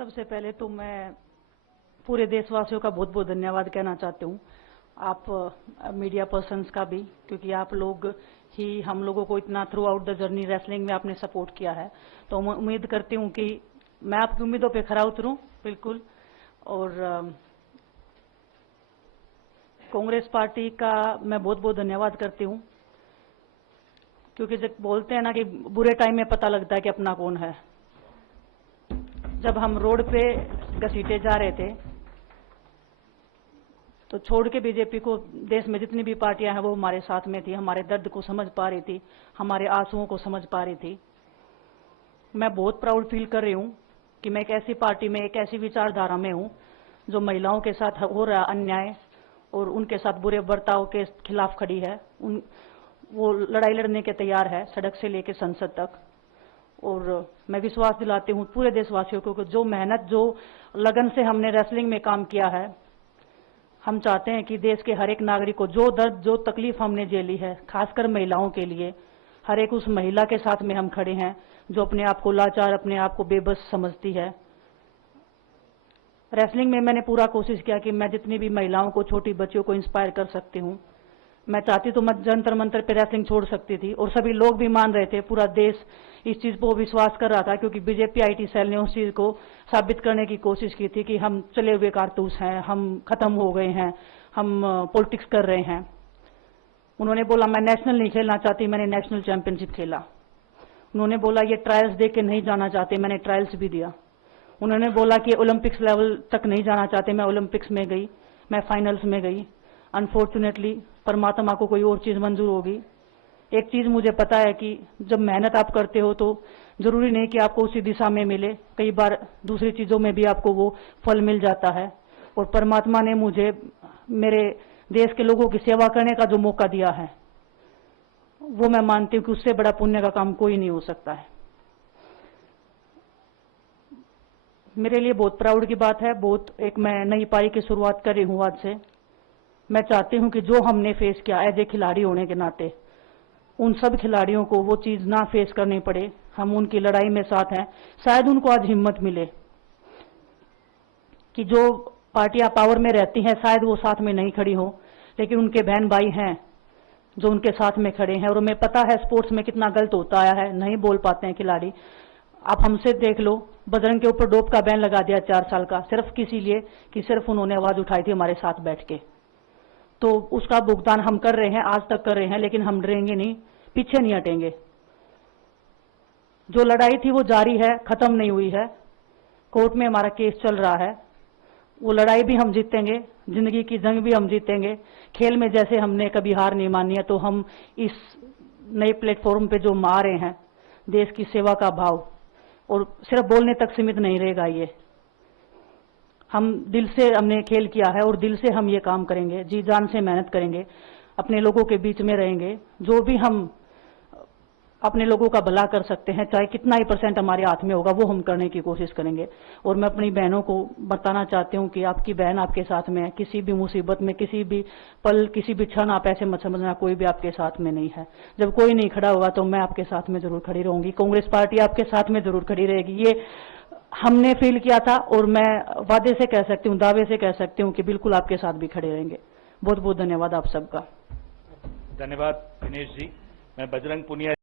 सबसे पहले तो मैं पूरे देशवासियों का बहुत बहुत धन्यवाद कहना चाहती हूँ, आप मीडिया पर्सन्स का भी, क्योंकि आप लोग ही हम लोगों को इतना through out the journey wrestling में आपने सपोर्ट किया है। तो मैं उम्मीद करती हूँ कि मैं आपकी उम्मीदों पे खरा उतरूँ बिल्कुल। और कांग्रेस पार्टी का मैं बहुत बहुत धन्यवाद करती हूँ, क्योंकि जब बोलते हैं ना कि बुरे टाइम में पता लगता है कि अपना कौन है। जब हम रोड पे घसीटे जा रहे थे तो छोड़ के बीजेपी को देश में जितनी भी पार्टियां हैं वो हमारे साथ में थी, हमारे दर्द को समझ पा रही थी, हमारे आंसुओं को समझ पा रही थी। मैं बहुत प्राउड फील कर रही हूँ कि मैं एक ऐसी पार्टी में, एक ऐसी विचारधारा में हूँ जो महिलाओं के साथ हो रहा अन्याय और उनके साथ बुरे बर्ताव के खिलाफ खड़ी है। वो लड़ाई लड़ने के तैयार है, सड़क से लेकर संसद तक। और मैं विश्वास दिलाती हूँ पूरे देशवासियों को कि जो मेहनत, जो लगन से हमने रेसलिंग में काम किया है, हम चाहते हैं कि देश के हर एक नागरिक को जो दर्द, जो तकलीफ हमने झेली है, खासकर महिलाओं के लिए, हर एक उस महिला के साथ में हम खड़े हैं जो अपने आप को लाचार, अपने आप को बेबस समझती है। रेसलिंग में मैंने पूरा कोशिश किया कि मैं जितनी भी महिलाओं को, छोटी बच्चियों को इंस्पायर कर सकती हूँ। मैं चाहती तो मैं जंतर मंतर पे रेसलिंग छोड़ सकती थी, और सभी लोग भी मान रहे थे, पूरा देश इस चीज को विश्वास कर रहा था, क्योंकि बीजेपी आईटी सेल ने उस चीज को साबित करने की कोशिश की थी कि हम चले हुए कारतूस हैं, हम खत्म हो गए हैं, हम पॉलिटिक्स कर रहे हैं। उन्होंने बोला मैं नेशनल नहीं खेलना चाहती, मैंने नेशनल चैंपियनशिप खेला। उन्होंने बोला ये ट्रायल्स दे के नहीं जाना चाहते, मैंने ट्रायल्स भी दिया। उन्होंने बोला कि ओलंपिक्स लेवल तक नहीं जाना चाहते, मैं ओलंपिक्स में गई, मैं फाइनल्स में गई। अनफॉर्चुनेटली परमात्मा को कोई और चीज मंजूर होगी। एक चीज मुझे पता है कि जब मेहनत आप करते हो तो जरूरी नहीं कि आपको उसी दिशा में मिले, कई बार दूसरी चीजों में भी आपको वो फल मिल जाता है। और परमात्मा ने मुझे मेरे देश के लोगों की सेवा करने का जो मौका दिया है, वो मैं मानती हूँ कि उससे बड़ा पुण्य का काम कोई नहीं हो सकता है। मेरे लिए बहुत प्राउड की बात है। बहुत एक मैं नई पारी की शुरुआत कर रही हूँ आज से। मैं चाहती हूँ कि जो हमने फेस किया एज ए खिलाड़ी होने के नाते, उन सब खिलाड़ियों को वो चीज ना फेस करनी पड़े। हम उनकी लड़ाई में साथ हैं। शायद उनको आज हिम्मत मिले कि जो पार्टियां पावर में रहती हैं शायद वो साथ में नहीं खड़ी हो, लेकिन उनके बहन भाई हैं जो उनके साथ में खड़े हैं। और हमें पता है स्पोर्ट्स में कितना गलत होता आया है, नहीं बोल पाते हैं खिलाड़ी। आप हमसे देख लो, बजरंग के ऊपर डोप का बैन लगा दिया 4 साल का, सिर्फ किसी लिए कि सिर्फ उन्होंने आवाज उठाई थी हमारे साथ बैठ के। तो उसका भुगतान हम कर रहे हैं, आज तक कर रहे हैं, लेकिन हम डरेंगे नहीं, पीछे नहीं हटेंगे। जो लड़ाई थी वो जारी है, खत्म नहीं हुई है। कोर्ट में हमारा केस चल रहा है, वो लड़ाई भी हम जीतेंगे, जिंदगी की जंग भी हम जीतेंगे। खेल में जैसे हमने कभी हार नहीं मानी है, तो हम इस नए प्लेटफॉर्म पे जो आ रहे हैं, देश की सेवा का भाव, और सिर्फ बोलने तक सीमित नहीं रहेगा। ये हम दिल से हमने खेल किया है और दिल से हम ये काम करेंगे, जी जान से मेहनत करेंगे, अपने लोगों के बीच में रहेंगे। जो भी हम अपने लोगों का भला कर सकते हैं, चाहे कितना ही % हमारे हाथ में होगा, वो हम करने की कोशिश करेंगे। और मैं अपनी बहनों को बताना चाहती हूँ कि आपकी बहन आपके साथ में है। किसी भी मुसीबत में, किसी भी पल, किसी भी क्षण आप ऐसे मत समझना कोई भी आपके साथ में नहीं है। जब कोई नहीं खड़ा होगा तो मैं आपके साथ में जरूर खड़ी रहूंगी, कांग्रेस पार्टी आपके साथ में जरूर खड़ी रहेगी। ये हमने फील किया था, और मैं वादे से कह सकती हूँ, दावे से कह सकती हूँ कि बिल्कुल आपके साथ भी खड़े रहेंगे। बहुत बहुत धन्यवाद आप सबका। धन्यवाद दिनेश जी। मैं बजरंग पुनिया